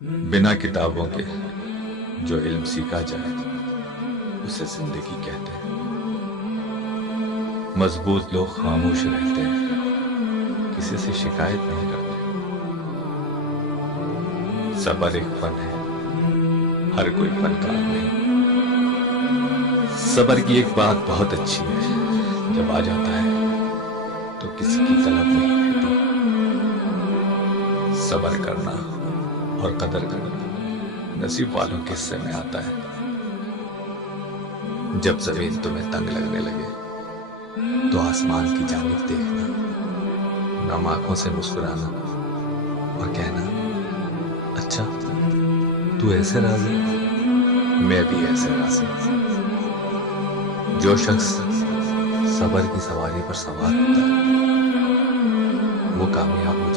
بنا کتابوں کے جو علم سیکھا جائے اسے زندگی کہتے ہیں۔ مضبوط لوگ خاموش رہتے ہیں، کسی سے شکایت نہیں کرتے۔ صبر ایک فن ہے، ہر کوئی فنکار نہیں۔ صبر کی ایک بات بہت اچھی ہے، جب آ جاتا ہے تو کسی کی طلب نہیں رہتی۔ صبر کرنا اور قدر کرنا نصیب والوں کے حصے میں آتا ہے۔ جب زمین تمہیں تنگ لگنے لگے تو آسمان کی جانب دیکھنا، نم آنکھوں سے مسکرانا اور کہنا، اچھا تو ایسے راضی، میں بھی ایسے راضی۔ جو شخص صبر کی سواری پر سوار ہوتا ہے وہ کامیاب